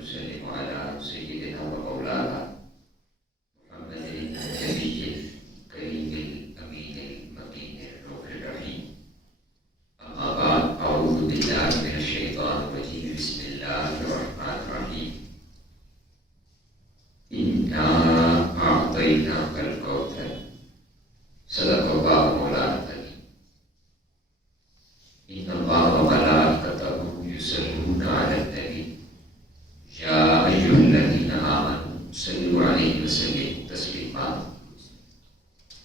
ونسلم على سيدنا ومولانا محمد النبي الكريم الأمين المكين الرؤوف الرحيم. أما بعد، أعوذ بالله من الشيطان الرجيم. بسم الله الرحمن الرحيم. إنا أعطيناك الكوثر. صدق الله مولانا العظيم. إن الله وملائكته يصلون على النبي يا أيها الذين آمنوا صلوا عليه وسلموا تسليما.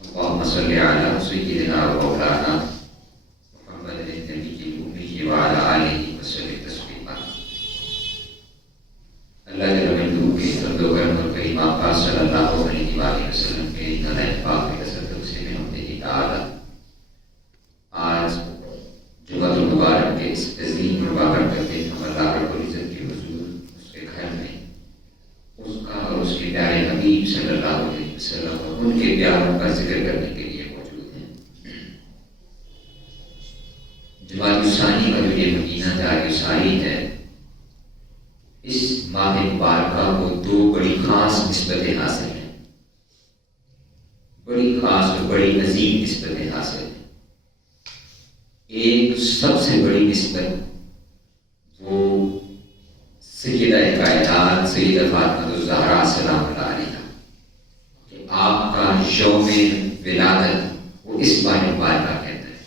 اللهم صل على سيدنا ومولانا محمد النبي الأمي وعلى آله وسلم تسليما. اللہ کے رحمتوں کے صدق و کریم آقا صلی اللہ علیہ وآلہ وسلم کے نام پاک کے تصدق سے میں ہم نے اطاعت آج جمعہ المبارک کے اس عظیم مبارک کے ہم اللہ رب العزت کے حضور اس کے گھر میں اس کا اور اس کے پیارے حبیب صلی اللہ علیہ وسلم اور ان کے پیاروں کا ذکر کرنے کے لیے موجود ہیں. جماعت الثانی کا جو یہ مدینہ دار ساری ہے، اس ماہ مبارکہ کو دو بڑی خاص نسبتیں حاصل ہیں، بڑی خاص اور بڑی عظیم نسبتیں حاصل ہیں. ایک سب سے بڑی نسبت وہ سیدہ کائنات سیدہ فاطمہ الزہرا سلام اللہ علیہا کہ آپ کا یوم ولادت وہ اس ماہ مبارکہ کے اندر ہے.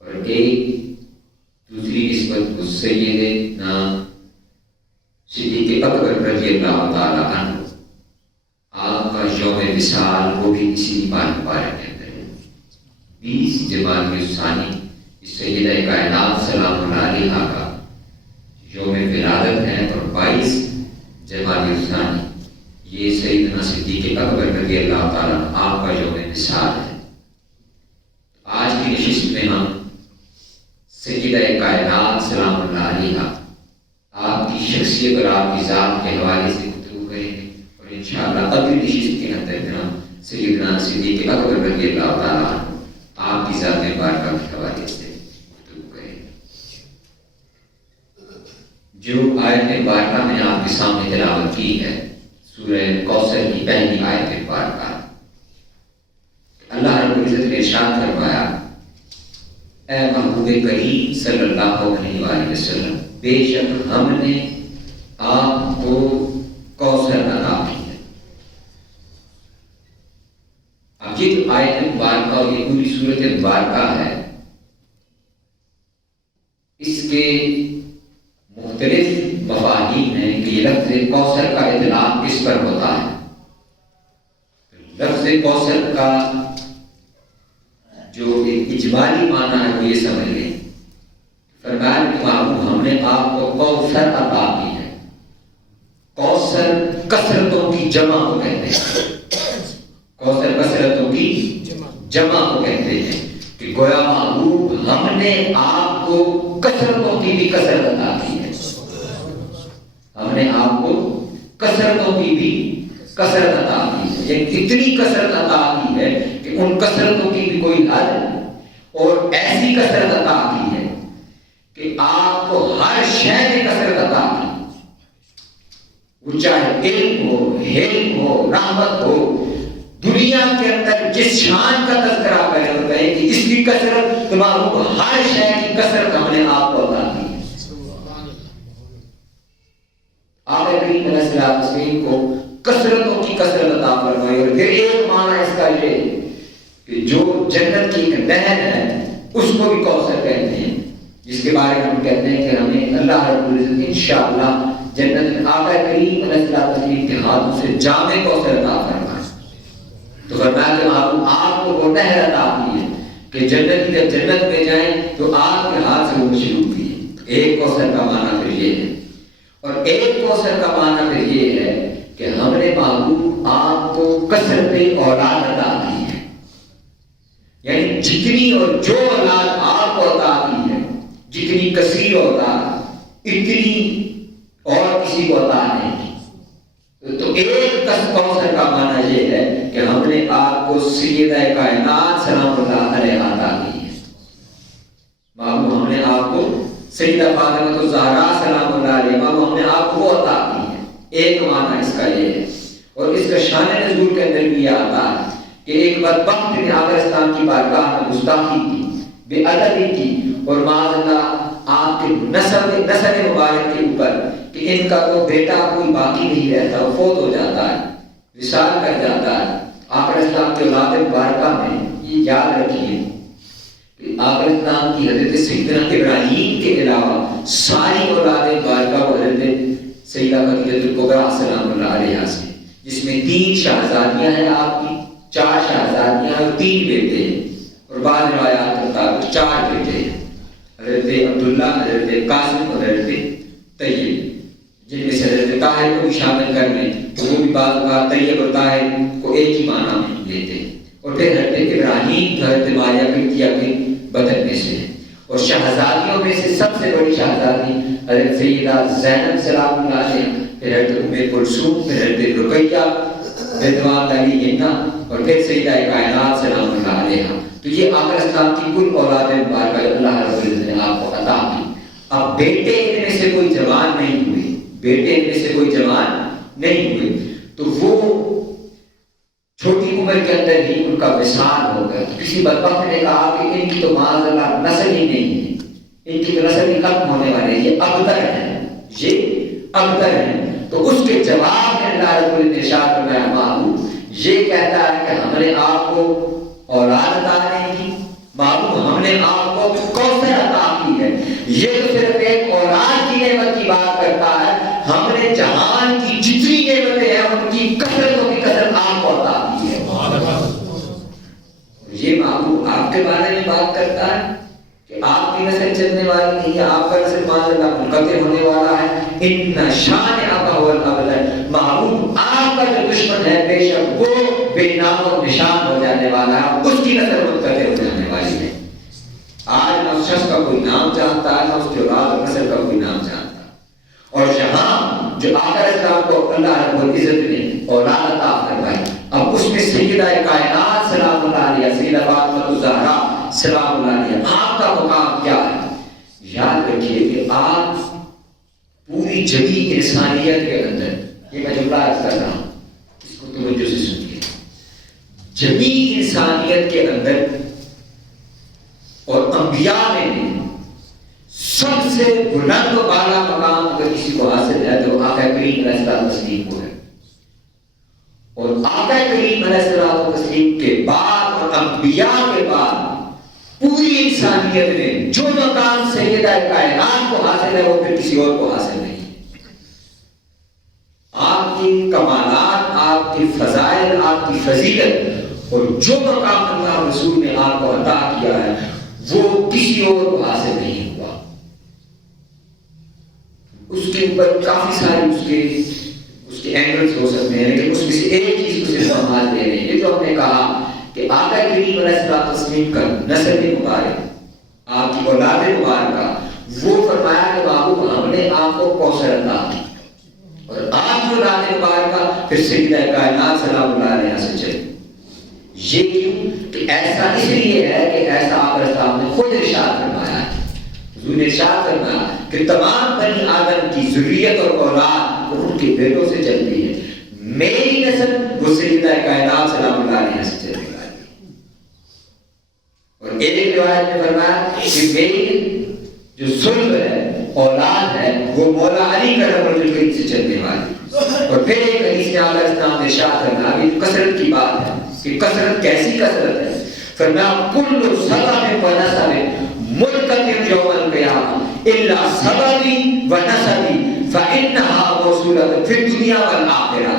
اور ایک دوسری نسبت وہ سیدنا صدیق اکبر رضی اللہ تعالی عنہ آپ کا یوم وصال وہ بھی اسی ماہ مبارک کے اندر ہے. 20 جمادی الثانی سیدہ کائنات سلام اللہ علیہا کا یوم ولادت ہے اور 22 جمادی الثانی یہ سیدنا صدیق اکبر رضی اللہ تعالیٰ عنہ آپ کا یوم وصال ہے. آج کی نشست میں ہم سیدہ کائنات سلام اللہ علیہا آپ کی شخصیت اور آپ کی ذات کے حوالے سے گفتگو کریں گے اور انشاءاللہ اگلی نشست کے اندر ہم سیدنا صدیق اکبر رضی اللہ تعالیٰ عنہ آپ کی ذات مبارکہ کے حوالے سے گفتگو کریں گے. جو آیت مبارکہ میں آپ کے سامنے تلاوت کی ہے سورہ کوثر کی پہلی آیت مبارکہ، اللہ رب العزت نے ارشاد فرمایا، اے محبوب کریم صلی اللہ علیہ وآلہ وسلم، بے شک ہم نے آپ کو کوثر عطا کی ہے. اب یہ جو آیت مبارکہ اور یہ پوری سورت مبارکہ ہے، اس کے مختلف مفاہیم ہیں کہ یہ لفظ کوثر کا اطلاق کس پر ہوتا ہے. لفظ کوثر کا جو اجمالی معنی ہے وہ یہ سمجھ لیں، فرمایا کہ معلوم ہم نے آپ کو کوثر عطا کی ہے. کوثر کثرتوں کی جمع کو کہتے ہیں، کوثر کثرتوں کی جمع کو کہتے ہیں کہ گویا معلوم ہم نے آپ کو کثرتوں کی بھی کثرت عطا کی ہے. ہم نے آپ کو کثرتوں کی بھی کثرت عطا کی ہے. یہ اتنی کثرت عطا کی ہے کہ ان کثرتوں کی بھی کوئی حد، اور ایسی کثرت عطا کی ہے کہ آپ کو ہر شے میں کثرت عطا کی، وہ چاہے علم ہو، حلم ہو، رحمت ہو. دنیا کے اندر جس شان کا تذکرہ کرے ہوتا ہے کہ اس کی کثرت، تمام ہر شے کی کثرت ہم نے آپ کو عطا کی ہے. آپ کریم علیہ السلام کو کثرتوں کی کثرت عطا فرمائی. اور پھر ایک معنی اس کا یہ کہ جو جنت کی ایک نہر ہے اس کو بھی کوثر کہتے ہیں، جس کے بارے میں ہم کہتے ہیں کہ ہمیں اللہ رب العزت انشاءاللہ جنت میں آقا کریم علیہ السلام کے ہاتھوں سے جامع کوثر عطا فرمائے. تو فرمایا کہ آپ کو وہ نہر عطا کی ہے کہ جنت جب جنت میں جائیں تو آپ کے ہاتھ سے وہ مشروب بھی ہے. ایک کوثر کا معنی پھر یہ ہے. اور ایک کوثر کا معنی پھر یہ ہے کہ ہم نے معلوم آپ کو کثرت اولاد عطا کی ہے. یعنی جتنی اور جو اولاد آپ کو عطا کی ہے، جتنی کثیر اولاد اتنی اور کسی کو عطا نہیں کی. تو ایک کوثر کا معنی یہ ہے کہ ہم نے آپ کو سیدہ کائنات سلام اللہ علیہ عطا کی ہے. معلوم ہم نے آپ کو سیدہ فاطمہ الزہرا سلام اللہ علیہا ہم نے آپ کو عطا کی ہے. ایک معنی اس کا یہ ہے. اور اس کا شان نزول کے اندر بھی یہ آتا ہے کہ ایک بدبخت نے آقا اسلام کی بارگاہ میں گستاخی کی، بے ادبی کی، اور معاذ اللہ آپ کے نسل مبارک کے اوپر کہ ان کا تو بیٹا کوئی باقی نہیں رہتا، وہ فوت ہو جاتا ہے، وصال کر جاتا ہے. آقا اسلام کے اولاد مبارکہ میں یہ یاد رکھیے کہ آقا اسلام کی حضرت سیدنا ابراہیم کے علاوہ ساری اولاد مبارکہ وہ حضرت سیدہ خدیجہ الکبریٰ سلام اللہ علیہا سے، جس میں 3 شہزادیاں ہیں آپ کی، 4 شہزادیاں اور 3 بیٹے ہیں، اور بعض روایات کے مطابق 4 بیٹے ہیں، حضرت عبداللہ، حضرت قاسم اور حضرت طیب، جن میں سے حضرت طاہر کو بھی شامل کر لیں تو وہ بھی بعض اوقات طیب اور طاہر کو ایک ہی معنی میں لیتے ہیں. اور پھر حضرت ابراہیم حضرت ماریہ قبطیہ کے بدن میں سے ہے. اور شہزادیوں میں سے سب سے بڑی شہزادی حضرت سیدہ زینب سلام اللہ علیہا، پھر حضرت ام کلثوم، پھر حضرت رقیہ رضوان علیہا، اور پھر سیدہ کائنات سلام اللہ علیہا. تو یہ آقا اسلام کی کل اولاد مبارکہ اللہ رب العزت نے آپ کو عطا کی. اب بیٹے ان میں سے کوئی جوان نہیں ہوئے، بیٹے ان میں سے کوئی جوان نہیں ہوئے، تو وہ چھوٹی عمر کے اندر ہی ان کا وصال ہو گیا. تو کسی بدبخت نے کہا کہ ان کی تو معاذ اللہ نسل ہی نہیں ہے، ان کی تو نسل ہی ختم ہونے والے ہیں، یہ ابتر ہیں، یہ ابتر ہیں. تو اس کے جواب میں اللہ رب العزت نے ارشاد فرمایا محبوب یہ کہتا ہے کہ ہم نے آپ کو اولاد عطا نہیں کی، محبوب ہم نے آپ کو کوثر عطا کی ہے. یہ تو صرف ایک اولاد کی نعمت کی بات کرتا ہے، ہم نے جہان کی جتنی نعمتیں ہیں ان کی کثرتوں کی کثرت آپ کو عطا کی ہے. یہ محبوب آپ کے بارے میں بات کرتا ہے کہ آپ کی نسل چلنے والی نہیں ہے، آپ کا نسل معاذ اللہ منقطع ہونے والا ہے. ان شان ابا هو الابتر، محبوب آپ کا جو دشمن ہے بے شک وہ بے نام و نشان ہو جانے والا ہے، اس کی نسل منقطع ہو جانے والی ہے. آج نہ اس شخص کا کوئی نام جانتا ہے، نہ اس کی اولاد اور نسل کا کوئی نام جانتا. اور یہاں جو آقا اسلام کو اللہ رب العزت نے اولاد عطا فرمائی، اب اس میں سیدہ کائنات سلام اللہ علیہا، سیدہ فاطمہ الزہرا سلام اللہ علیہا، آپ کا مقام کیا ہے؟ یاد رکھیے کہ آپ پوری جمی انسانیت کے اندر، یہ میں جملہ عرض کر رہا ہوں، اس کو توجہ سے سنیے، جمی انسانیت کے اندر اور انبیاء میں سب سے بلند و بالا مقام اگر کسی کو حاصل ہے تو آقا کریم علیہ السلام کو ہے. اور آقا کریم علیہ السلام کے بعد اور انبیاء کے بعد پوری انسانیت میں جو مقام سیدہ کائنات کو حاصل ہے وہ پھر کسی اور کو حاصل نہیں. آپ کی کمالات، آپ کی فضائل، آپ کی فضیلت اور جو مقام اللہ رسول نے آپ کو عطا کیا ہے وہ کسی اور کو حاصل نہیں ہوا. اس کے اوپر کافی سارے اس کے اینگلز ہو سکتے ہیں، لیکن اس میں سے ایک چیز کو صرف ہم آج دے رہے ہیں. یہ جو ہم نے کہا کہ آقا کریم علیہ السلام کا نسل مبارک، آپ کی اولاد مبارکہ، وہ فرمایا کہ محبوب ہم نے آپ کو کوثر عطا کی، اور آپ کی اولاد مبارکہ پھر سیدہ کائنات سلام اللہ علیہا سے چلی. یہ کیوں؟ کہ ایسا اس لیے ہے کہ ایسا آقا اسلام نے خود ارشاد فرمایا ہے. حضور نے ارشاد فرمایا کہ تمام بنی آدم کی ذریت اور اولاد ان کے بیٹوں سے چلتی ہے، میری نسل وہ سیدہ کائنات سلام اللہ علیہا سے چلتی ہے. اور ایک روایت میں فرمایا کہ میری جو سلب ہے، اولاد ہے، وہ مولا علی کرم اللہ سے چلنے والی. اور پھر ایک حدیث میں آقا اسلام نے ارشاد فرمایا، یہ کثرت کی بات ہے کہ کثرت کیسی کثرت ہے. فرمایا کل سبب و نسب منقطع یوم القیامہ الا سببی و نسبی فانها موصولۃ فی الدنیا والآخرہ.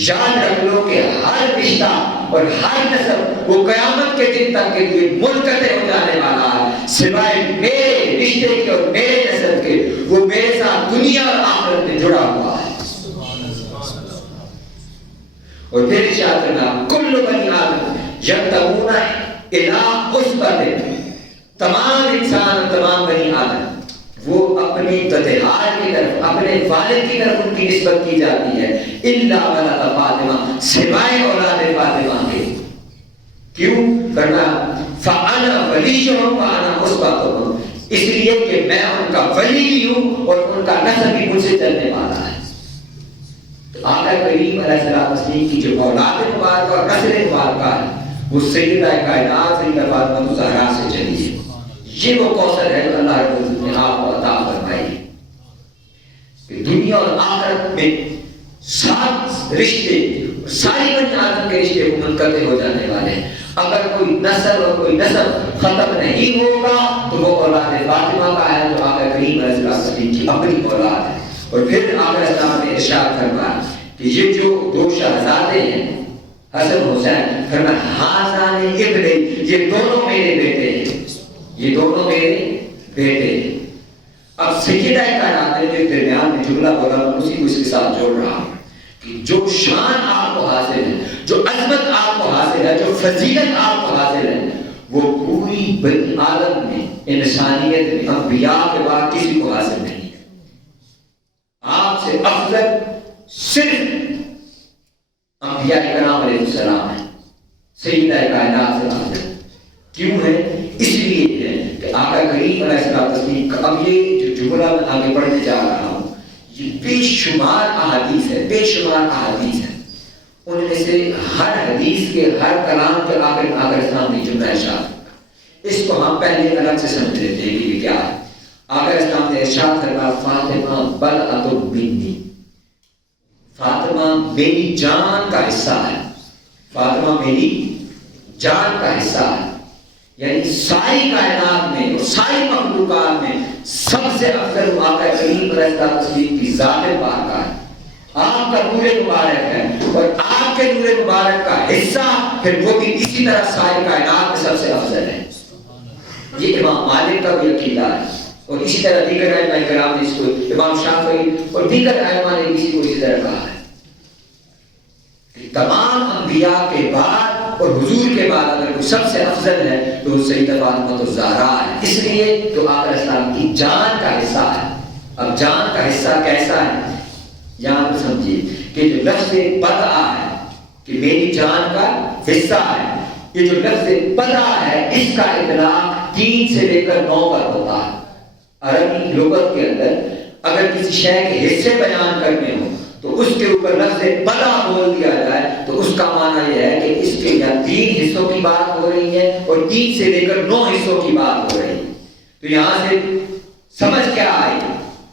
یاد رکھ لو کہ ہر رشتہ اور ہر نسب وہ قیامت کے دن تک کے لیے منقطع ہو جانے والا ہے، سوائے میرے رشتے کے اور میرے نسب کے، وہ میرے ساتھ دنیا اور آخرت میں جڑا ہوا ہے. اور پھر ارشاد کرنا کل بنی آدم ینتمون الی عصبۃ، تمام انسان اور تمام بنی آدم وہ اپنی تطہار کی طرف، اپنے والد کی طرف ان کی نسبت کی جاتی ہے، الا ولد فاطمہ، سوائے اولاد فاطمہ کے. کیوں؟ کرنا فانا ولیہم وانا عصبتہم، اس لیے کہ میں ان کا ولی بھی ہوں اور ان کا نسل بھی مجھ سے چلنے والا ہے۔ تو آقا کریم علیہ السلام کی جو اولاد مبارکہ اور نسل مبارکہ ہے وہ سیدہ کائنات سیدہ فاطمہ الزہرا سے چلی ہے۔ یہ وہ کوثر ہے جو اللہ رب العزت نے آپ کو عطا فرمائی ہے کہ دنیا اور آخرت میں سات رشتے، ساری بنی آدم کے رشتے کو منقطع ہو جانے والے ہیں۔ اگر کوئی نسل اور کوئی نسب ختم نہیں ہوگا تو وہ اولاد فاطمہ کا ہے جو آقا کریم علیہ السلام کی اپنی اولاد ہے۔ اور پھر آقا علیہ السلام نے ارشاد فرمایا کہ یہ جو دو شہزادے ہیں حسن حسین، فرمایا ہذان ابنی، یہ دونوں میرے بیٹے ہیں، یہ دونوں میرے بیٹے ہیں۔ اب سیدہ کائنات نے جو درمیان میں جملہ بولا میں اسی کو اس کے ساتھ جوڑ رہا ہوں کہ جو شان آپ کو حاصل ہے، جو عظمت آپ کو حاصل ہے، جو فضیلت آپ کو حاصل ہے، وہ پوری بنی عالم میں انسانیت میں انبیاء کے بعد کسی کو حاصل نہیں ہے۔ آپ سے افضل صرف انبیاء کرام علیہ السلام ہے، سیدہ کائنات سے افضل کیوں ہے؟ اس لیے ہے کہ آقا کریم علیہ السلام کا اب یہ جو جملہ میں آگے بڑھنے جا رہا ہوں یہ بے شمار احادیث ہے، بے شمار احادیث ہے، ان میں سے ہر حدیث کے ہر کلام کے آخر آقا اسلام نے جملہ ارشاد، اس کو ہم پہلے الگ سے سمجھ لیتے ہیں کہ کیا ہے۔ آقا اسلام نے ارشاد فرمایا فاطمہ بضعۃ منی، فاطمہ میری جان کا حصہ ہے، فاطمہ میری جان کا حصہ ہے، یعنی ساری کائنات میں اور ساری مخلوقات میں سب سے افضل آقا کریم علیہ السلام کی ذات پاک ہے، آپ کا نور مبارک ہے، اور آپ کے نور مبارک کا حصہ پھر وہ بھی اسی طرح ساری کائنات میں سب سے افضل ہے۔ یہ امام مالک کا بھی عقیدہ ہے، اور اسی طرح دیگر ائمہ کرام نے اس کو، امام شافعی اور دیگر ائمہ نے اسی کو اسی طرح کہا ہے کہ تمام انبیاء کے بعد اور حضور کے بعد اگر کوئی سب سے افضل ہے تو سیدہ فاطمہ الزہرا ہے، اس لیے تو آقا اسلام کی جان کا حصہ ہے۔ اب جان کا حصہ کیسا ہے؟ یہاں پر سمجھیے کہ جو لفظ بضع ہے کہ میری جان کا حصہ ہے، یہ جو لفظ بضع ہے اس کا اطلاق 3 سے لے کر 9 پر ہوتا ہے۔ عربی لغت کے اندر اگر کسی شے کے حصے بیان کرنے ہوں تو اس کے اوپر لفظ بضع بول دیا جائے تو اس کا معنی یہ ہے کہ اس کے یا 3 حصوں کی بات ہو رہی ہے اور 3 سے لے کر 9 حصوں کی بات ہو رہی ہے۔ تو یہاں سے سمجھ کیا آئی؟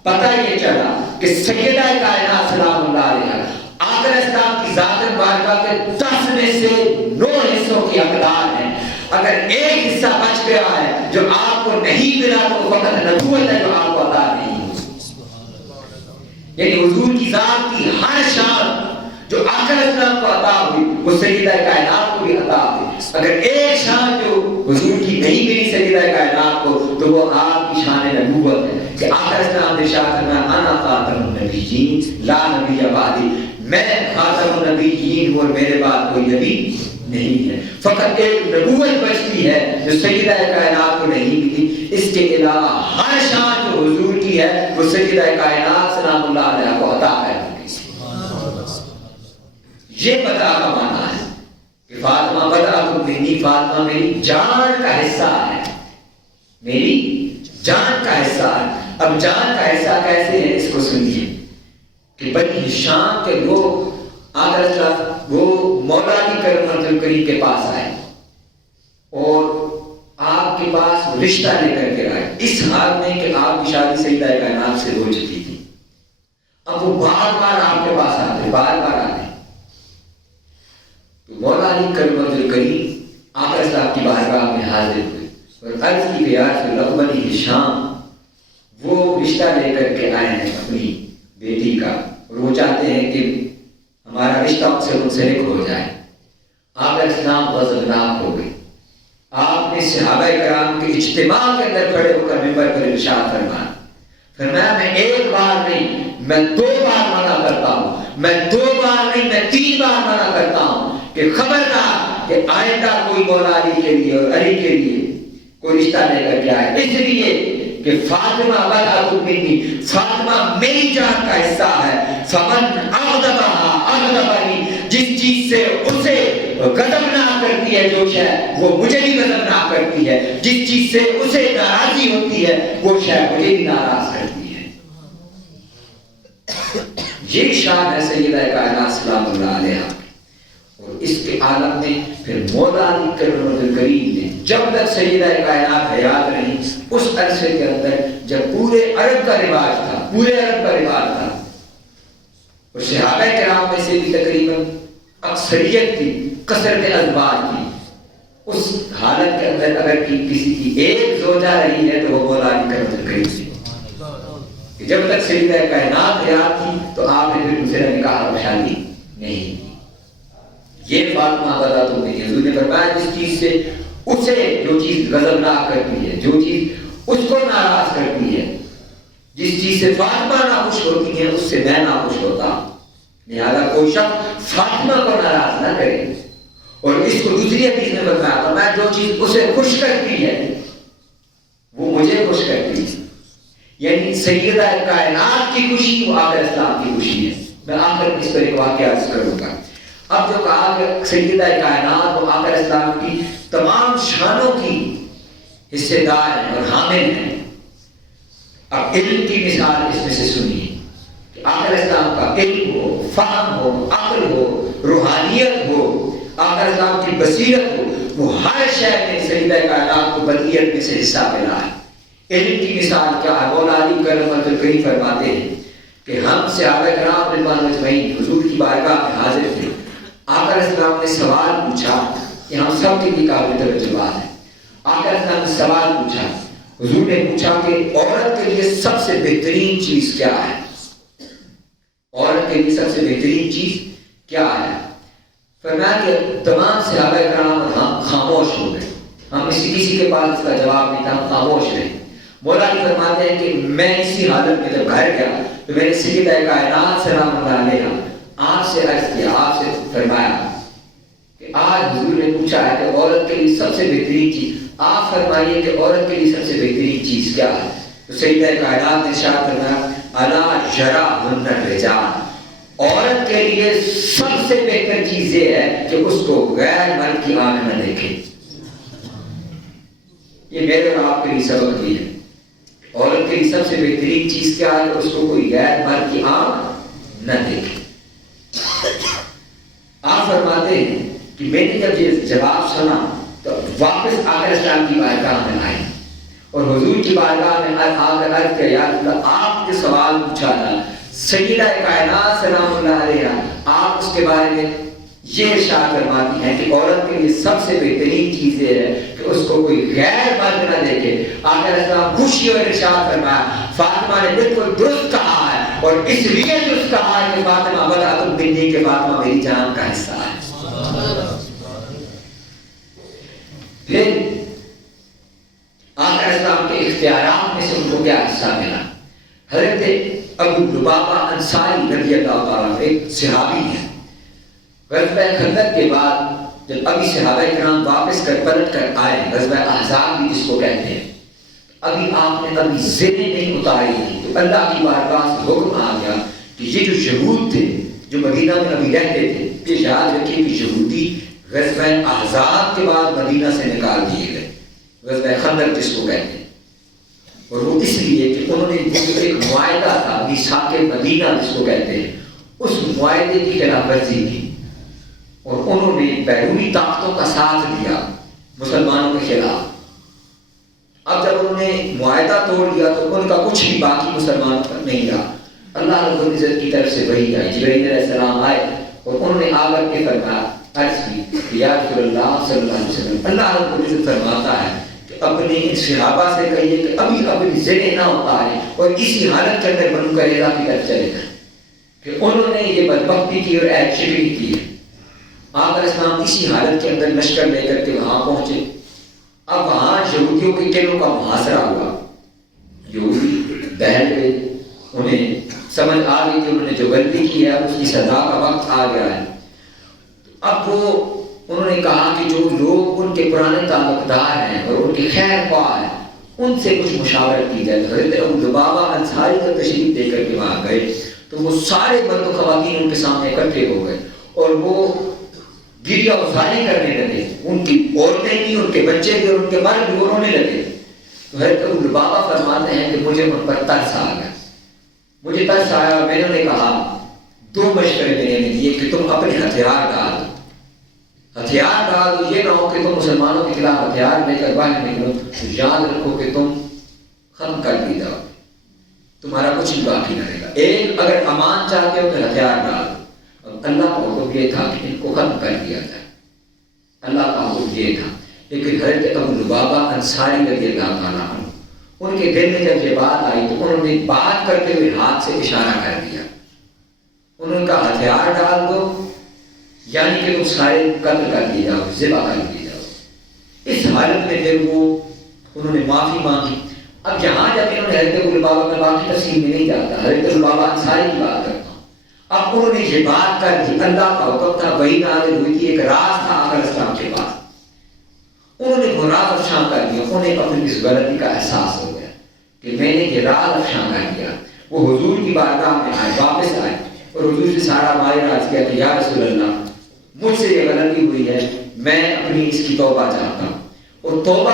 پتہ یہ چلا کہ سیدہ کائنات سلام اللہ علیہا آقا اسلام کی ذات مبارکہ کے 10 میں سے 9 حصوں کی اقدار ہے۔ اگر ایک حصہ بچ گیا ہے جو آپ کو نہیں ملا تو فقط نبوت ہے جو آپ کو عطا نہیں، یعنی حضور کی ذات کی ہر شان جو آقا اسلام کو عطا ہوئی وہ سیدہ کائنات کو بھی عطا ہوئی۔ اگر ایک شان جو حضور کی نہیں ملی سیدہ کائنات کو تو وہ آپ کی شان نبوت ہے کہ آقا اسلام نے ارشاد فرمایا انا خاتم النبیین لا نبی بعدی، میں خاتم النبیین ہوں اور میرے بعد کوئی نبی نہیں ہے۔ فقط ایک نبوت بچتی ہے جو سیدہ کائنات کو نہیں ملی، اس کے علاوہ ہر شان جو حضور کی ہے وہ سیدہ کائنات سلام اللہ علیہ کو عطا ہے۔ یہ بضع کا معنی ہے کہ فاطمہ بضعۃ منی، فاطمہ میری جان کا حصہ ہے، میری جان کا حصہ ہے۔ اب جان کا حصہ کیسے ہے اس کو سنیے کہ بنی ہشام کے لوگ وہ مولا علی کریم کریم کے پاس آئے اور آپ کے پاس رشتہ لے کر کے آئے اس حال میں کہ آپ کی شادی سیدہ کائنات سے ہو چکی تھی۔ اب وہ بار بار آپ کے پاس آتے، بار بار آتے، تو مولا علی کریم آقا صاحب کی بارگاہ میں حاضر ہوئے اور عرض کی کہ یا رسول اللہ بنی ہشام وہ رشتہ لے کر کے آئے ہیں اپنی بیٹی کا، اور وہ چاہتے ہیں کہ ہمارا رشتہ ان سے منسلک ہو جائے۔ آقا اسلام غضبناک ہو گئے، آپ نے صحابہ کرام کے اجتماع کے اندر کھڑے ہو کر منبر پر ارشاد فرمایا میں ایک بار نہیں میں 2 بار منع کرتا ہوں، میں 2 بار نہیں میں 3 بار منع کرتا ہوں کہ خبردار کہ آئندہ کوئی مولا علی کے لیے اور علی کے لیے کوئی رشتہ لے کر کے آئے، اس لیے کہ فاطمہ بضعۃ منی، فاطمہ میری جان کا حصہ ہے، فمن اغضبها اغضبنی، جس چیز سے اسے غضبناک کرتی ہے جو شے وہ مجھے بھی غضبناک کرتی ہے، جس چیز سے اسے ناراضی ہوتی ہے وہ شے مجھے بھی ناراض کرتی ہے۔ یہ شان ہے سیدہ کائنات سلام اللہ علیہا۔ اور اس کے عالم میں پھر مولا علی کریم نے جب تک سیدہ کائنات حیات رہی اس عرصے کے اندر جب پورے عرب کا رواج تھا اور صحابہ کرام میں سے بھی تقریباً اکثریت تھی، کثرت ازواج تھی، اس حالت کے اندر اگر کسی کی ایک زوجہ رہی ہے تو وہ مولا علی کریم تھی۔ جب تک سیدہ کائنات حیات تھی تو آپ نے پھر دوسرا نکاح اور شادی نہیں کی۔ یہ فاطمہ بضعۃ منی، حضور نے فرمایا جس چیز سے اسے جو چیز غضبناک کرتی ہے، جو چیز اس کو ناراض کرتی ہے، جس چیز سے فاطمہ ناخوش ہوتی ہے اس سے میں ناخوش ہوتا ہوں، لہذا کوئی شخص فاطمہ کو ناراض نہ کرے۔ اور اس کو دوسری حدیث میں بتایا میں جو چیز اسے خوش کرتی ہے وہ مجھے خوش کرتی ہے، یعنی سیدہ کائنات کی خوشی وہ آقا اسلام کی خوشی ہے۔ میں آخر اس پر ایک واقعہ عرض کروں گا۔ اب جو کہا کہ سیدہ کائنات و آقا اسلام کی تمام شانوں کی حصے دار ہیں اور حامل ہیں، اب علم کی مثال اس میں سے سنیے کہ آقا اسلام کا علم ہو، فہم ہو، عقل ہو، روحانیت ہو، آقا اسلام کی بصیرت ہو، وہ ہر شے میں سیدہ کائنات کو بقیت میں سے حصہ ملا ہے۔ علم کی مثال کیا ہے؟ مولا علی کرم اللہ فرماتے ہیں کہ ہم صحابہ کرام رضوان اجمعین حضور کی بارگاہ میں حاضر تھے، آقا اسلام نے سوال پوچھا کہ ہم سب کے لیے قابل توجہ بات ہے۔ آقا اسلام نے سوال پوچھا، حضور نے پوچھا کہ عورت کے لیے سب سے بہترین چیز کیا ہے؟ عورت کے لیے سب سے بہترین چیز کیا ہے؟ فرمایا کہ تمام صحابہ کرام ہم خاموش ہو گئے، ہم کسی کے پاس اس کا جواب نہیں تھا، ہم خاموش رہے۔ مولا علی فرماتے ہیں کہ میں اسی حالت میں جب گھر گیا تو میں نے سیدہ کائنات سلام اللہ علیہا آپ سے عرض کیا، آپ سے فرمایا کہ آج حضور نے پوچھا ہے کہ عورت کے لیے سب سے بہترین چیز، آپ فرمائیے کہ عورت کے لیے سب سے بہترین چیز کیا ہے؟ تو سیدہ کائنات نے ارشاد فرمایا الا یراہن الرجال، عورت کے لیے سب سے بہتر چیز یہ ہے کہ اس کو غیر مرد کی آنکھ نہ دیکھے۔ یہ میرے اور آپ کے لیے سبق بھی ہے، عورت کے لیے سب سے بہترین چیز کیا ہے کہ اس کو کوئی غیر مرد کی آنکھ نہ دیکھے۔ آپ فرماتے ہیں کہ میں نے جب یہ جواب سنا تو واپس آقا اسلام کی بارگاہ میں آئے اور حضور کی بارگاہ میں آ کر عرض کیا یا رسول اللہ آپ نے سوال پوچھا تھا سیدہ کائنات سلام اللہ علیہا، آپ اس کے بارے میں یہ ارشاد فرماتی ہیں کہ عورت کے لیے سب سے بہترین چیز یہ ہے کہ اس کو کوئی غیر مرد نہ دیکھے۔ آقا اسلام خوشی اور ارشاد فرمایا فاطمہ نے بالکل درست کہا ہے، اور اس لیے درست کہا ہے کہ فاطمہ بضعۃ منی کہ فاطمہ میری جان کا حصہ ہے۔ پھر آقا اسلام کے اختیارات میں سے ان کو کیا حصہ ملا؟ حضرت ابو لبابہ انصاری رضی اللہ تعالیٰ ایک صحابی ہے، غزوہ خندق کے بعد جب ابھی صحابہ کرام واپس کر پلٹ کر آئے، غزوہ احزاب بھی جس کو کہتے ہیں، ابھی آپ نے ابھی زریں نہیں اتاری تھی تو اللہ کی بارگاہ سے حکم آ گیا کہ یہ جو یہود تھے جو مدینہ میں ابھی رہتے تھے، یہ یاد رکھیے کہ یہودی غزوہ احزاب کے بعد مدینہ سے نکال دیے گئے، غزوہ خندق جس کو کہتے ہیں، اور وہ اس لیے کہ انہوں نے جو ایک معاہدہ تھا میثاق مدینہ جس کو کہتے ہیں، اس معاہدے کی خلاف ورزی کی اور انہوں نے بیرونی طاقتوں کا ساتھ دیا مسلمانوں کے خلاف۔ اب جب انہوں نے معاہدہ توڑ دیا تو ان کا کچھ بھی باقی مسلمانوں پر نہیں رہا۔ اللہ رب العزت کی طرف سے وحی آئی، جبرائیل علیہ السلام آئے اور انہوں نے آ کر کے فرمایا عرض کی کہ یا رسول اللہ صلی اللہ علیہ وسلم، اللہ رب العزت فرماتا ہے کہ اپنے ان صحابہ سے کہیے کہ ابھی اپنی زریں نہ اتاریں اور اسی حالت کے اندر بنو قریظہ کی طرف چلے جائیں کہ انہوں نے یہ بدبختی کی اور عیب شکنی کی ہے۔ آقا اسلام اسی حالت کے اندر لشکر لے کر کے وہاں پہنچے۔ اب وہاں یہودیوں کے قلعوں کا محاصرہ ہوا، یہودی بہل گئے، انہیں سمجھ آ گئی کہ انہوں نے جو غلطی کی ہے اس کی سزا کا وقت آ گیا ہے۔ اب وہ انہوں نے کہا کہ جو لوگ ان کے پرانے تعلق دار ہیں اور ان کے خیر خواہ ہیں ان سے کچھ مشاورت کی جائے. حضرت ابو لبابہ انصاری کا تشریف دے کر کے وہاں گئے تو وہ سارے مرد و خواتین ان کے سامنے اکٹھے ہو گئے اور وہ گریہ افزائی کرنے لگے. ان کی عورتیں بھی, ان کے بچے بھی اور ان کے مرد بھی رونے لگے. تو حضرت ابو لبابہ فرماتے ہیں کہ مجھے ان پر ترس آ گیا. مجھے ترس آیا اور میں نے کہا, 2 مشورے میں نے دیے کہ تم اپنے ہتھیار ڈال دو. ہتھیار ڈال دو, یہ نہ ہو کہ تم مسلمانوں کے خلاف ہتھیار لے کر باہر نکلو. یاد رکھو کہ تم ختم کر دی جاؤ, تمہارا کچھ بھی باقی نہ رہے گا. ایک اگر امان چاہتے ہو تو ہتھیار ڈال دو. اللہ کا حکم یہ تھا کہ ان کو ختم کر دیا جائے. اللہ کا حکم یہ تھا. لیکن حضرت ابو لبابہ انصاری رضی اللہ تعالیٰ عنہ, ان کے دل میں جب یہ بات آئی تو انہوں نے بات کرتے ہوئے ہاتھ سے اشارہ کر دیا. انہوں نے کہا ہتھیار ڈال دو, یعنی کہ تم سارے قتل کر دیے جاؤ, ذبح کر دیے جاؤ. اس حالت میں پھر وہ انہوں نے معافی مانگی. اب یہاں جب انہوں نے حضرت ابو لبابہ میں باقی تفصیل میں نہیں جاتا, حضرت ابو لبابہ انصاری کی بات کرتا ہوں. اب انہوں نے یہ بات کر دی, اللہ کا حکم تھا, وہی نازل ہوئی تھی, ایک راز تھا آخر اسلام کے بعد. انہوں نے وہ راز افشاں کر دیا. انہیں اپنی اس غلطی کا احساس ہو گیا کہ میں نے یہ راز افشاں کر دیا. وہ حضور کی بارگاہ میں آئے, واپس آئے اور حضور سے سارا ماہر عرض کیا کہ یا رسول اللہ, مجھ سے یہ غلطی ہوئی ہے, میں اپنی اس کی توبہ چاہتا ہوں. اور توبہ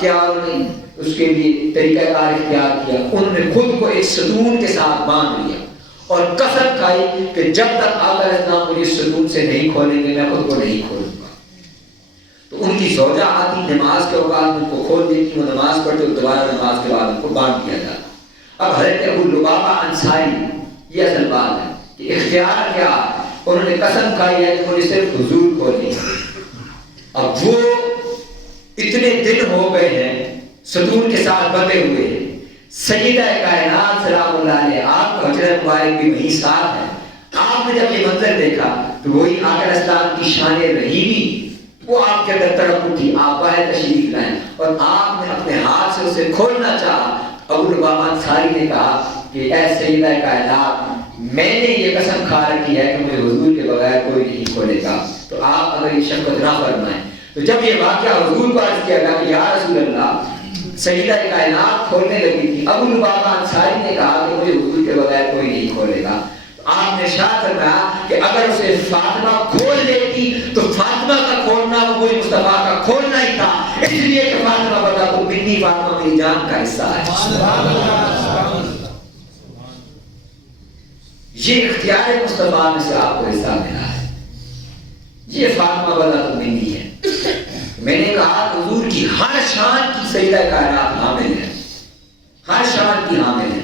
کیا انہوں نے اس کے لیے طریقہ کار اختیار کیا. انہوں نے خود کو ایک ستون کے ساتھ باندھ لیا اور قسم کھائی کہ جب تک آقا اسلام مجھے ستون سے نہیں کھولیں گے میں خود کو نہیں کھولوں گا. تو ان کی زوجہ آتی, نماز کے اوقات ان کو کھول دیتی, وہ نماز پڑھتے, دوبارہ نماز کے بعد ان کو باندھ دیا جاتا. اب حضرت ابو لبابہ انصاری, یہ اصل بات ہے کہ اختیار کیا, انہوں نے قسم کھائی ہے کہ مجھے صرف حضور کھولیں گے. اب وہ اتنے دن ہو گئے ہیں ستون کے ساتھ بندھے ہوئے ہیں. سیدہ کائنات سلام اللہ علیہ, آپ کا حجرہ مبارک بھی وہیں ساتھ ہے. آپ نے جب یہ منظر دیکھا تو وہی آقا اسلام کی شان رحیمی وہ آپ کے اندر تڑپ اٹھی. آپ باہر تشریف لائیں اور آپ نے اپنے ہاتھ سے اسے کھولنا چاہا. ابو لبابہ انصاری نے کہا کہ اے سیدہ کائنات, میں نے یہ قسم کھا رکھی ہے کہ مجھے حضور کے بغیر کوئی نہیں کھولے گا, تو آپ اگر یہ شفقت نہ فرمائیں. تو جب یہ واقعہ حضور کو عرض کیا گیا کہ یا رسول اللہ, سیدہ کائنات کھولنے لگی تھی, ابو لبابہ انصاری نے کہا کہ مجھے حضور کے بغیر کوئی نہیں کھولے گا. تو آپ نے ارشاد فرمایا کہ اگر اسے فاطمہ کھول دیتی تو فاطمہ کا کھولنا وہ مجھے مصطفیٰ کا کھولنا ہی تھا, اس لیے کہ فاطمہ بتا تو بنتی فاطمہ میری جان کا حصہ ہے. یہ اختیار مصطفیٰ میں سے آپ کو حصہ ملا ہے. یہ فاطمہ بتا تو بنتی ہے. میں نے کہا حضور کی ہر شان کی سیدہ کائنات حامل ہے, ہر شان کی حامل ہے.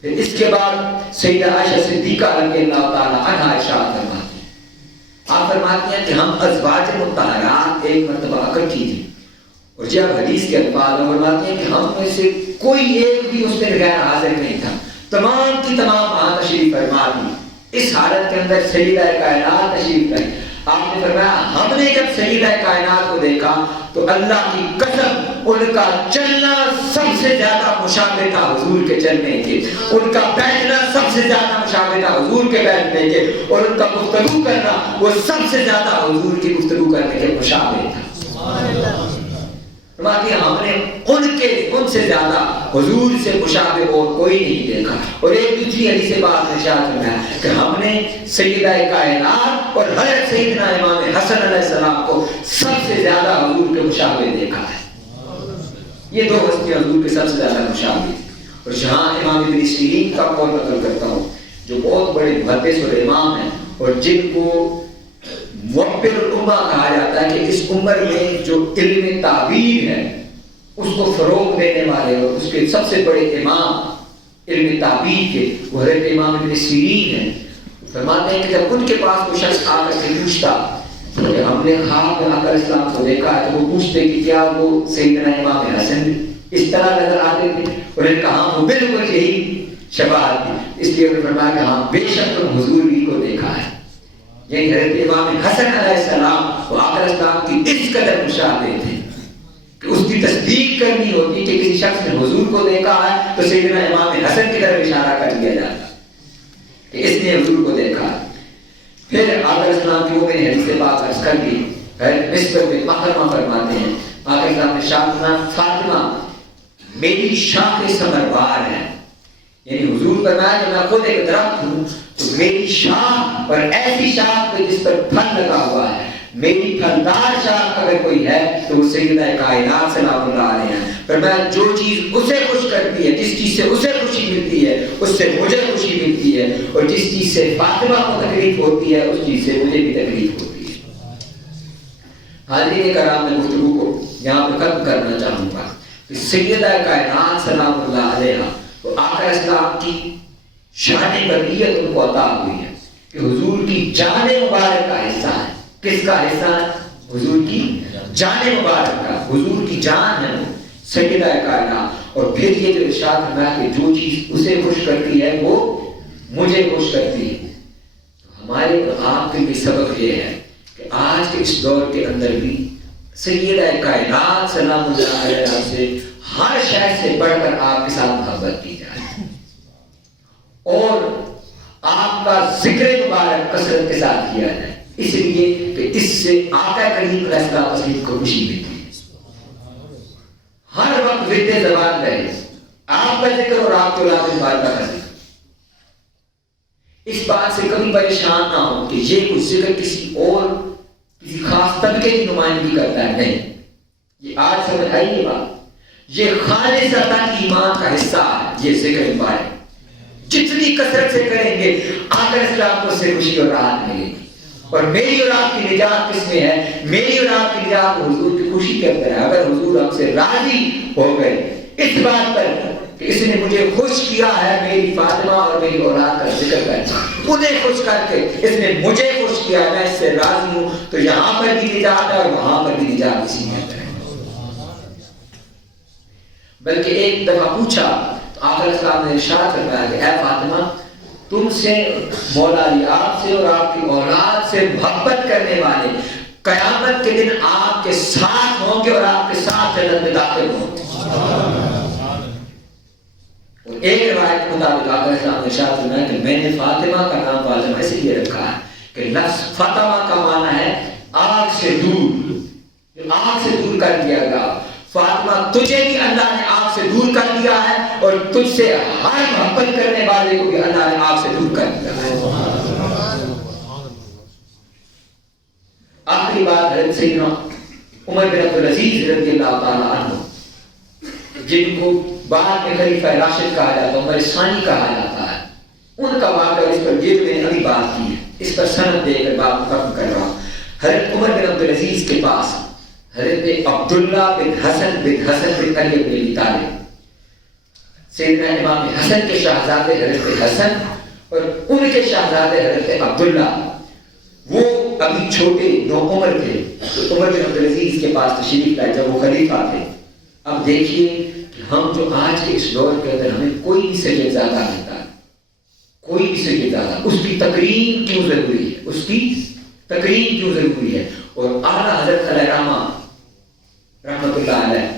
پھر اس کے بعد سیدہ عائشہ صدیقہ رضی اللہ تعالی عنہا ارشاد فرماتی ہیں, آپ فرماتی ہیں کہ ہم ازواج مطہرات ایک مرتبہ اکٹھی تھی, اور جب حدیث کے الفاظ میں فرماتی ہیں کہ ہم میں سے کوئی ایک بھی اس میں غیر حاضر نہیں تھا, تمام کی تمام وہاں تشریف فرما دی. اس حالت کے اندر سیدہ کائنات تشریف لائی. آپ نے فرمایا ہم نے جب سیدہ کائنات کو دیکھا تو اللہ کی قسم ان کا چلنا سب سے زیادہ مشابہ تھا حضور کے چلنے کے, ان کا بیٹھنا سب سے زیادہ مشابہ تھا حضور کے بیٹھنے کے, اور ان کا گفتگو کرنا وہ سب سے زیادہ حضور کی گفتگو کرنے کے مشابہ تھا. فرماتی ہیں ہم نے ان سے زیادہ حضور سے مشابہ اور کوئی نہیں دیکھا. اور ایک دوسری حدیث بات میں ارشاد فرمایا کہ ہم نے سیدہ کائنات اور حضرت سیدنا امام حسن علیہ السلام کو سب سے زیادہ حضور کے مشابہ دیکھا ہے. یہ دو ہستیاں حضور کے سب سے زیادہ مشابہ تھیں. اور جہاں امام ابن سیرین کا قول نقل کرتا ہوں, جو بہت بڑے محدث اور امام ہیں اور جن کو موقر الامہ کہا جاتا ہے کہ اس عمر میں جو علم تعبیر ہے اس کو فروغ دینے والے اور اس کے سب سے بڑے امام علم تعبیر کے وہ حضرت امام ابن سیرین ہیں. فرماتے ہیں کہ جب ان کے پاس کوئی شخص آ کر کے پوچھتا کہ ہم نے خواب میں آقا اسلام کو دیکھا ہے, تو وہ پوچھتے کہ کیا وہ سیدنا امام حسن اس طرح نظر آتے تھے؟ انہوں نے کہا وہ بالکل یہی شباہت تھی. اس لیے انہوں نے فرمایا کہ ہاں بے شک تم حضور ہی کو دیکھا ہے. یعنی حضرت امام حسن علیہ السلام وہ آقا اسلام کی اس قدر مشابہ تھے کہ اس کی تصدیق کرنی ہوتی کہ کسی شخص نے حضور کو دیکھا ہے تو سیدنا امام حسن کی طرف اشارہ کر دیا جاتا کہ اس نے حضور کو دیکھا. پھر آقا اسلام کی وہ میں نے حدیث پاک عرض کر دی, نسبت میں محرمہ فرماتے ہیں آقا اسلام نے فاطمہ میری شاخیں ثمروار ہیں. یعنی حضور فرمایا کہ میں خود ایک درخت ہوں تو میری شاخ اور ایسی شاخ پہ جس پر پھل لگا ہوا ہے, میری پھلدار شاخ اگر کوئی ہے تو وہ سیدہ کائنات سلام اللہ علیہ ہیں. فرمایا جو چیز اسے خوش کرتی ہے, جس چیز سے اسے خوشی ملتی ہے اس سے مجھے خوشی ملتی ہے, اور جس چیز سے فاطمہ کو تکلیف ہوتی ہے اس چیز سے مجھے بھی تکلیف ہوتی ہے. حاضرین کرام, میں گفتگو کو یہاں پہ ختم کرنا چاہوں گا. سیدہ کائنات سلام اللہ علیہ تو آقا اسلام کی شان بریت ان کو عطا ہوئی ہے کہ حضور کی جان مبارک کا حصہ ہے. کس کا حصہ ہے؟ حضور کی جان مبارک کا. حضور کی جان ہے وہ سیدہ کائنات. اور پھر یہ جو ارشاد فرمایا کہ جو چیز اسے خوش کرتی ہے وہ مجھے خوش کرتی ہے. ہمارے اور آپ کے لیے سبق یہ ہے کہ آج کے اس دور کے اندر بھی سیدہ کائنات سلام اللہ علیہ سے ہر شے سے بڑھ کر آپ کے ساتھ محبت کی جائے, اور آپ کا ذکر مبارک کثرت کے ساتھ کیا جائے, اس لیے کہ اس سے آقا کریم علیہ السلام کو خوشی ملتی ہے. ہر وقت ورد زبان رہے آپ کا ذکر اور آپ کے اولاد مبارکہ کا ذکر. اس بات سے کبھی پریشان نہ ہو کہ یہ کچھ ذکر کسی اور کسی خاص طبقے کی نمائندگی کرتا ہے. نہیں, یہ آج سمجھ آئی یہ بات, یہ خالص اللہ کی ایمان کا حصہ ہے. یہ ذکر مبارک جتنی کثرت سے کریں گے آقا اسلام کو سے خوشی اور راحت ملے گی. اور میری اور آپ کی نجات کس میں ہے؟ میری اور آپ کی نجات حضور کی خوشی کے اندر ہے. اگر حضور ہم سے راضی ہو گئے اس بات پر کہ اس نے مجھے خوش کیا ہے میری فاطمہ اور میری اولاد کا ذکر کرنا, انہیں خوش کر کے اس نے مجھے خوش کیا, میں اس سے راضی ہوں, تو یہاں پر بھی نجات ہے اور وہاں پر بھی نجات اسی کے اندر ہے. بلکہ ایک دفعہ پوچھا تو آقا علیہ السلام نے ارشاد فرمایا کہ اے فاطمہ, تم سے مولا علی آپ سے اور آپ کی اولاد سے محبت کرنے والے قیامت کے دن آپ کے ساتھ ہوں گے اور آپ کے ساتھ جنت میں داخل ہوں گے. اور ایک روایت کے مطابق آقا علیہ السلام نے ارشاد فرمایا کہ میں نے فاطمہ کا نام فاطمہ اس لیے رکھا ہے کہ لفظ فاطمہ کا معنی ہے آگ سے دور, آگ سے دور کر دیا گیا. فاطمہ تجھے بھی اللہ نے آگ سے دور کر دیا ہے, اور تجھ سے ہر محبت کرنے والے کو بھی اللہ نے آگ سے دور کر دیا ہے. آخری بات حضرت سیدنا عمر بن عبدالعزیز رضی اللہ تعالیٰ عنہ, جن کو بعد میں خلیفہ راشد کہا جاتا ہے, عمر ثانی کہا جاتا ہے, ان کا واقعہ اس پر یہ میں نے ابھی بات کی ہے, اس پر سند دے کر بات ختم کر رہا ہوں. حضرت عمر بن عبدالعزیز کے پاس حضرت عبداللہ بن حسن بن علی بن ابی طالب, سیدنا امام حسن کے شہزادے حضرت حسن اور ان کے شہزادے حضرت عبداللہ, وہ ابھی چھوٹے نوعمر تھے. تو عمر بن عبدالعزیز کے پاس تشریف لائے جب وہ خلیفہ تھے. اب دیکھیے کہ ہم جو آج کے اس دور کے اندر ہمیں کوئی بھی سید زیادہ ملتا ہے, کوئی بھی سید زیادہ, اس کی تقریم کیوں ضروری ہے, اس کی تقریم کیوں ضروری ہے. اور اعلیٰ حضرت علیہ رحمہ رحمت اللہ علیہ,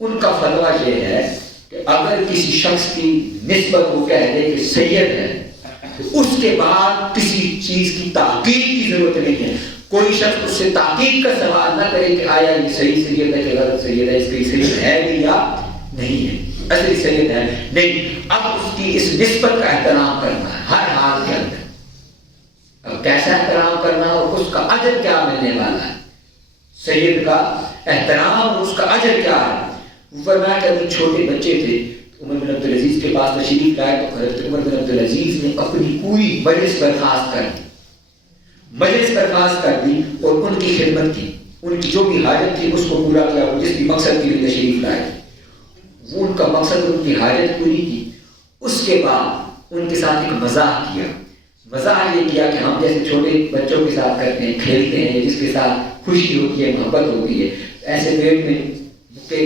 ان کا فتویٰ یہ ہے کہ اگر کسی شخص کی نسبت وہ کہہ دے کہ سید ہے تو اس کے بعد کسی چیز کی تحقیق کی ضرورت نہیں ہے. کوئی شخص اس سے تحقیق کا سوال نہ کرے کہ آیا یہ صحیح سید ہے کہ غلط سید ہے, اس کی سید ہے بھی یا نہیں ہے, اصلی سید ہے نہیں. اب اس کی اس نسبت کا احترام کرنا ہے ہر حال کے اندر. اب کیسا احترام کرنا اور اس کا اجر کیا ملنے والا ہے, سید کا احترام اور اس کا اجر کیا ہے. فرمایا کہ ابھی چھوٹے بچے تھے, عمر بن عبدالعزیز کے پاس تشریف لائے تو حضرت عمر بن عبدالعزیز نے اپنی پوری مجلس برخاست کر دی, مجلس برخاست کر دی اور ان کی خدمت کی. ان کی جو بھی حاجت تھی اس کو پورا کیا, وہ جس بھی مقصد کے لیے تشریف لائے وہ ان کا مقصد ان کی حاجت پوری کی. اس کے بعد ان کے ساتھ ایک مزاح کیا. مزاح یہ کیا کہ ہم جیسے چھوٹے بچوں کے ساتھ کرتے ہیں, کھیلتے ہیں, جس کے ساتھ خوشی ہوتی ہے, محبت ہوتی ہے, ایسے پیٹ میں مکے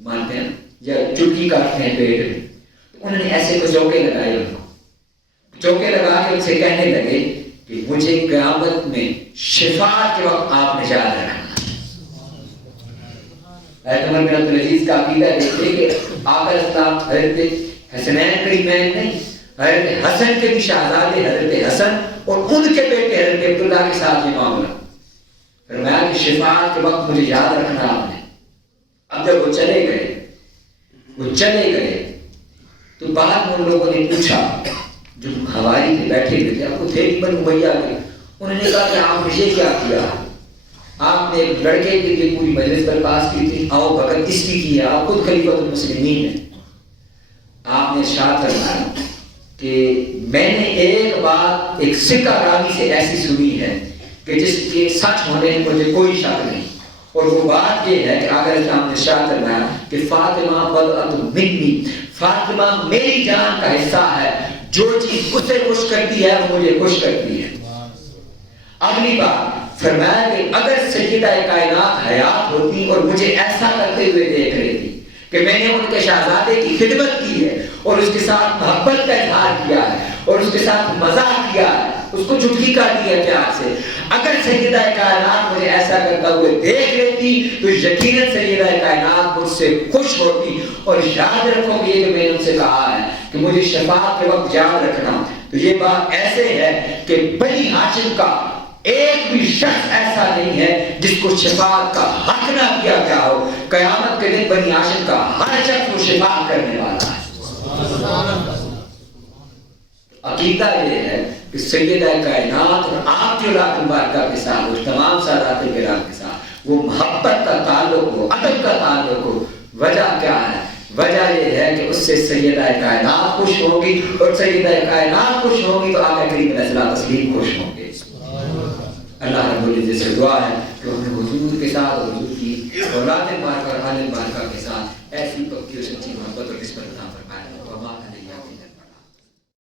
مارتے ہیں یا چٹکی کاٹتے ہیں پیٹ میں. انہوں نے ایسے کو چوکے لگائے, ان کو چوکے لگا کے ان سے کہنے لگے کہ مجھے قیامت میں شفاعت کے وقت آپ نے یاد رکھنا. حضرت عمر بن عبدالعزیز کا عقیدہ دیکھتے کہ آقا اسلام حضرت حسنین کریمین نہیں, حضرت حسن کے بھی شہزادے حضرت حسن اور ان کے بیٹے حضرت عبداللہ کے ساتھ یہ معاملہ. فرمایا کہ شفاعت کے وقت مجھے یاد رکھنا آپ نے. اب جب وہ چلے گئے وہ چلے گئے تو بعد میں ان لوگوں نے پوچھا جو ہماری تھے بیٹھے ہوئے تھے، آپ کو تھے نہیں بنو امیہ کے، انہوں نے کہا کہ آپ نے یہ کیا کیا؟ آپ نے ایک لڑکے کے لیے پوری مجلس پر پاس کی تھی، آؤ بھگت اس کی کی ہے، آپ خود خلیفۃ المسلمین ہیں۔ آپ نے ارشاد فرمایا کہ میں نے ایک بات ایک سکہ راوی سے ایسی سنی ہے کہ جس کے سچ ہونے میں مجھے کوئی شک نہیں، اور وہ بات یہ ہے کہ اگر اسلام نے ارشاد فرمایا کہ فاطمہ بضعۃ منی، فاطمہ میری جان کا حصہ ہے، جو چیز اسے خوش کرتی ہے وہ مجھے خوش کرتی ہے۔ اگلی بات فرمایا کہ اگر سیدہ کائنات حیات ہوتی اور مجھے ایسا کرتے ہوئے دیکھ رہی تھی کہ میں نے ان کے شہزادے کی خدمت کی ہے اور اس کے ساتھ محبت کا اظہار کیا ہے اور اس کے ساتھ مزاح کیا ہے، اس کو چٹکی کاٹی ہے پیار سے، اگر سیدہ کائنات مجھے ایسا کرتا ہوئے دیکھ لیتی تو یقیناً سیدہ کائنات مجھ سے خوش ہوتی۔ اور یاد رکھو کہ یہ جو میں نے ان سے کہا ہے کہ مجھے شفاعت کے وقت یاد رکھنا، تو یہ بات ایسے ہے کہ بنی ہاشم کا ایک بھی شخص ایسا نہیں ہے جس کو شفاعت کا حق نہ کیا گیا ہو۔ قیامت کے دن بنی ہاشم کا ہر شخص کو شفاعت کرنے والا ہے۔ عقیدہ یہ ہے کہ سیدہ کائنات اور آپ کی اولاد مبارکہ کے ساتھ اور تمام سادات کرام کے ساتھ وہ محبت کا تعلق ہو، ادب کا تعلق ہو۔ وجہ کیا ہے؟ وجہ یہ ہے کہ اس سے سیدہ کائنات خوش ہوگی، اور سیدہ کائنات خوش ہوگی تو آقا کریم علیہ الصلوۃ والتسلیم خوش ہوں گے۔ اللہ رب العزت سے دعا ہے کہ ہمیں حضور کے ساتھ اور حضور کی اولاد مبارکہ اور آل مبارکہ کے ساتھ ایسی پکی اور سچی محبت اور نسبت عطا فرمائے۔